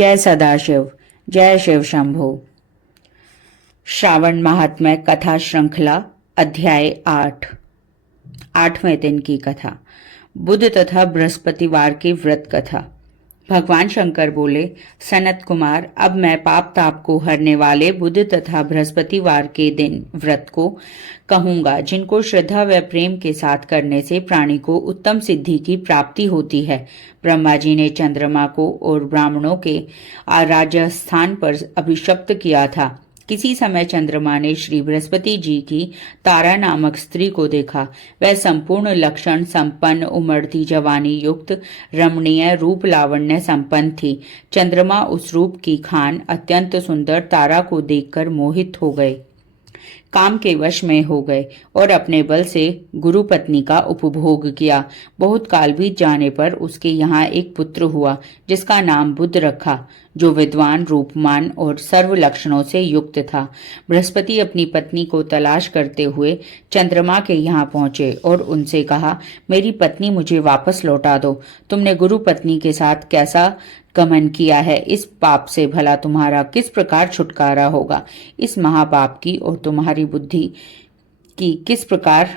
जय सदाशिव, जय शिव शंभो। श्रावण महात्म्य कथा श्रृंखला अध्याय 8। 8वें दिन की कथा। बुध तथा बृहस्पतिवार की व्रत कथा। भगवान शंकर बोले, सनत कुमार, अब मैं पाप ताप को हरने वाले बुध तथा बृहस्पतिवार के दिन व्रत को कहूंगा, जिनको श्रद्धा व प्रेम के साथ करने से प्राणी को उत्तम सिद्धि की प्राप्ति होती है। ब्रह्मा जी ने चंद्रमा को और ब्राह्मणों के राजस्थान पर अभिशप्त किया था। किसी समय चंद्रमा ने श्री बृहस्पति जी की तारा नामक स्त्री को देखा। वह संपूर्ण लक्षण संपन्न, उमड़ती जवानी युक्त, रमणीय रूप लावण्य संपन्न थी। चंद्रमा उस रूप की खान अत्यंत सुंदर तारा को देखकर मोहित हो गए, काम के वश में हो गए और अपने बल से गुरु पत्नी का उपभोग किया। बहुत काल बीत जाने पर उसके यहाँ एक पुत्र हुआ, जिसका नाम बुध रखा, जो विद्वान, रूपमान और सर्व लक्षणों से युक्त था। बृहस्पति अपनी पत्नी को तलाश करते हुए चंद्रमा के यहाँ पहुंचे और उनसे कहा, मेरी पत्नी मुझे वापस लौटा दो। तुमने गुरु पत्नी के साथ कैसा गमन किया है, इस पाप से भला तुम्हारा किस प्रकार छुटकारा होगा। इस महापाप की और तुम्हारी बुद्धि की किस प्रकार।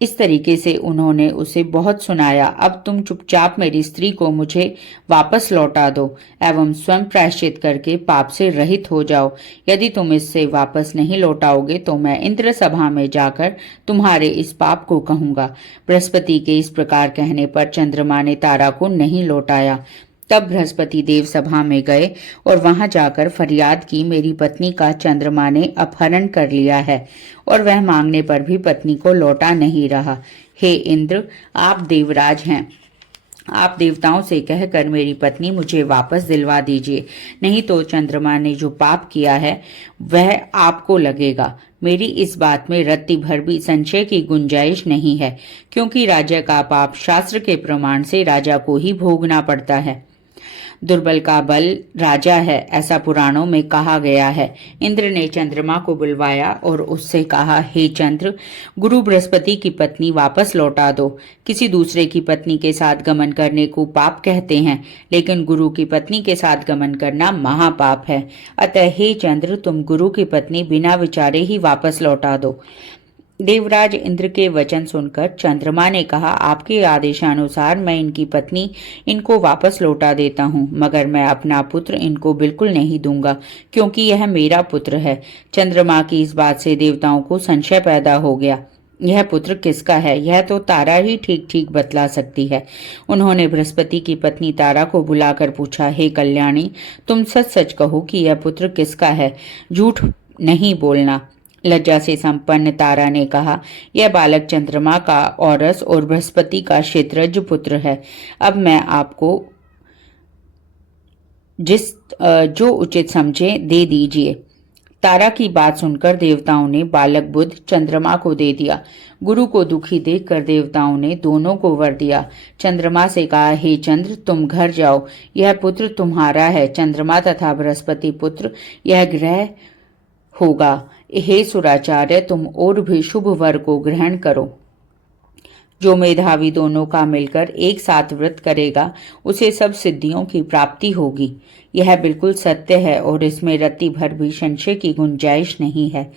इस तरीके से उन्होंने उसे बहुत सुनाया। अब तुम चुपचाप मेरी स्त्री को मुझे वापस लौटा दो एवं स्वयं प्रायश्चित करके पाप से रहित हो जाओ। यदि तुम इससे वापस नहीं लौटाओगे तो मैं इंद्र सभा में जाकर तुम्हारे इस पाप को कहूंगा। बृहस्पति के इस प्रकार कहने पर चंद्रमा ने तारा को नहीं लौटाया। तब बृहस्पति देव सभा में गए और वहां जाकर फरियाद की, मेरी पत्नी का चंद्रमा ने अपहरण कर लिया है और वह मांगने पर भी पत्नी को लौटा नहीं रहा। हे इंद्र, आप देवराज हैं, आप देवताओं से कहकर मेरी पत्नी मुझे वापस दिलवा दीजिए, नहीं तो चंद्रमा ने जो पाप किया है वह आपको लगेगा। मेरी इस बात में रत्ती भर भी संशय की गुंजाइश नहीं है, क्योंकि राजा का पाप शास्त्र के प्रमाण से राजा को ही भोगना पड़ता है। दुर्बल का बल राजा है, ऐसा पुराणों में कहा गया है। इंद्र ने चंद्रमा को बुलवाया और उससे कहा, हे चंद्र, गुरु बृहस्पति की पत्नी वापस लौटा दो। किसी दूसरे की पत्नी के साथ गमन करने को पाप कहते हैं, लेकिन गुरु की पत्नी के साथ गमन करना महापाप है। अतः हे चंद्र, तुम गुरु की पत्नी बिना विचारे ही वापस लौटा दो। देवराज इंद्र के वचन सुनकर चंद्रमा ने कहा, आपके आदेशानुसार मैं इनकी पत्नी इनको वापस लौटा देता हूँ, मगर मैं अपना पुत्र इनको बिल्कुल नहीं दूंगा, क्योंकि यह मेरा पुत्र है। चंद्रमा की इस बात से देवताओं को संशय पैदा हो गया। यह पुत्र किसका है, यह तो तारा ही ठीक ठीक बतला सकती है। उन्होंने बृहस्पति की पत्नी तारा को बुलाकर पूछा, हे कल्याणी, तुम सच सच कहो कि यह पुत्र किसका है, झूठ नहीं बोलना। लज्जा से संपन्न तारा ने कहा, यह बालक चंद्रमा का औरस और बृहस्पति का क्षेत्रज पुत्र है। अब मैं आपको जो उचित समझे दे दीजिए। तारा की बात सुनकर देवताओं ने बालक बुध चंद्रमा को दे दिया। गुरु को दुखी देखकर देवताओं ने दोनों को वर दिया। चंद्रमा से कहा, हे चंद्र, तुम घर जाओ, यह पुत्र तुम्हारा है। चंद्रमा तथा बृहस्पति पुत्र यह ग्रह होगा। हे सुराचार्य, तुम और भी शुभ वर को ग्रहण करो। जो मेधावी दोनों का मिलकर एक साथ व्रत करेगा, उसे सब सिद्धियों की प्राप्ति होगी। यह बिल्कुल सत्य है और इसमें रत्ती भर भी संशय की गुंजाइश नहीं है।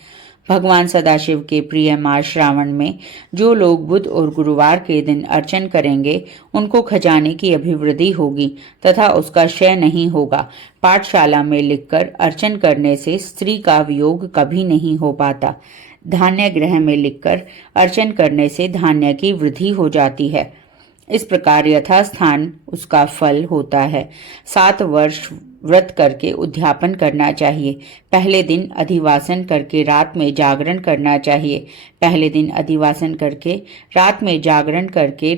भगवान सदाशिव के प्रिय मास श्रावण में जो लोग बुध और गुरुवार के दिन अर्चन करेंगे, उनको खजाने की अभिवृद्धि होगी तथा उसका क्षय नहीं होगा। पाठशाला में लिखकर अर्चन करने से स्त्री का वियोग कभी नहीं हो पाता। धान्य ग्रह में लिखकर अर्चन करने से धान्य की वृद्धि हो जाती है। इस प्रकार यथास्थान उसका फल होता है। 7 वर्ष व्रत करके उद्यापन करना चाहिए। पहले दिन अधिवासन करके रात में जागरण करना चाहिए। पहले दिन अधिवासन करके रात में जागरण करके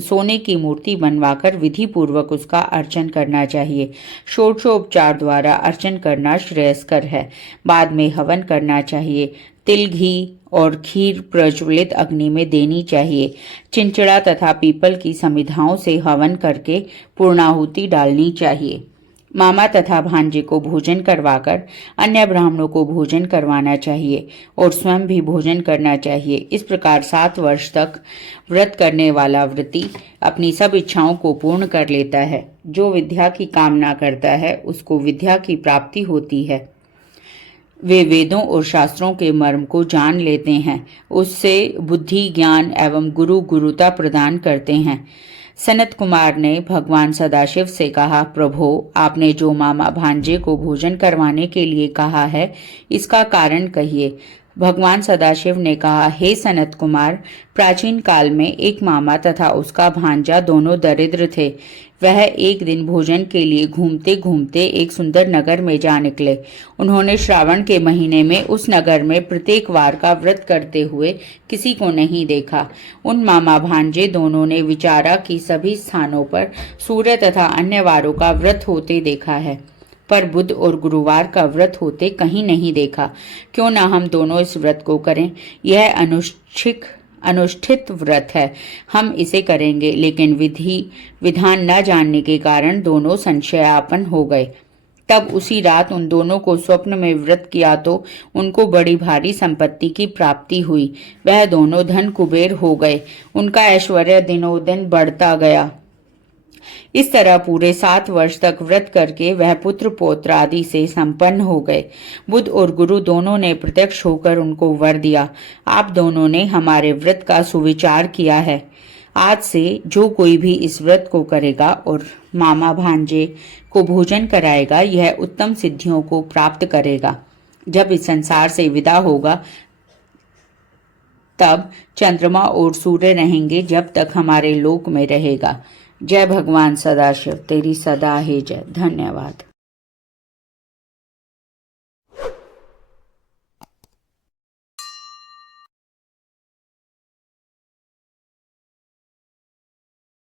सोने की मूर्ति बनवाकर विधि पूर्वक उसका अर्चन करना चाहिए। षोडशोपचार द्वारा अर्चन करना श्रेयस्कर है। बाद में हवन करना चाहिए। तिल, घी और खीर प्रज्वलित अग्नि में देनी चाहिए। चिंचड़ा तथा पीपल की समिधाओं से हवन करके पूर्णाहुति डालनी चाहिए। मामा तथा भांजे को भोजन करवाकर अन्य ब्राह्मणों को भोजन करवाना चाहिए और स्वयं भी भोजन करना चाहिए। इस प्रकार 7 वर्ष तक व्रत करने वाला व्रती अपनी सब इच्छाओं को पूर्ण कर लेता है। जो विद्या की कामना करता है उसको विद्या की प्राप्ति होती है। वे वेदों और शास्त्रों के मर्म को जान लेते हैं, उससे बुद्धि, ज्ञान एवं गुरुता प्रदान करते हैं। सनत कुमार ने भगवान सदाशिव से कहा, प्रभो, आपने जो मामा भांजे को भोजन करवाने के लिए कहा है, इसका कारण कहिए। भगवान सदाशिव ने कहा, हे सनत कुमार, प्राचीन काल में एक मामा तथा उसका भांजा दोनों दरिद्र थे। वह एक दिन भोजन के लिए घूमते घूमते एक सुंदर नगर में जा निकले। उन्होंने श्रावण के महीने में उस नगर में प्रत्येक वार का व्रत करते हुए किसी को नहीं देखा। उन मामा भांजे दोनों ने विचारा कि सभी स्थानों पर सूर्य तथा अन्य वारों का व्रत होते देखा है, पर बुध और गुरुवार का व्रत होते कहीं नहीं देखा। क्यों न हम दोनों इस व्रत को करें? यह अनुष्ठित व्रत है, हम इसे करेंगे। लेकिन विधान न जानने के कारण दोनों संशयापन्न हो गए। तब उसी रात उन दोनों को स्वप्न में व्रत किया तो उनको बड़ी भारी संपत्ति की प्राप्ति हुई। वह दोनों धन कुबेर हो गए। उनका ऐश्वर्य दिनों दिन बढ़ता गया। इस तरह पूरे 7 वर्ष तक व्रत करके वह पुत्र पौत्र आदि से संपन्न हो गए। बुध और गुरु दोनों ने प्रत्यक्ष होकर उनको वर दिया, आप दोनों ने हमारे व्रत का सुविचार किया है। आज से जो कोई भी इस व्रत को करेगा और मामा भांजे को भोजन कराएगा, यह उत्तम सिद्धियों को प्राप्त करेगा। जब इस संसार से विदा होगा तब चंद्रमा और सूर्य रहेंगे जब तक हमारे लोक में रहेगा। जय भगवान सदाशिव, तेरी सदा है जय। धन्यवाद।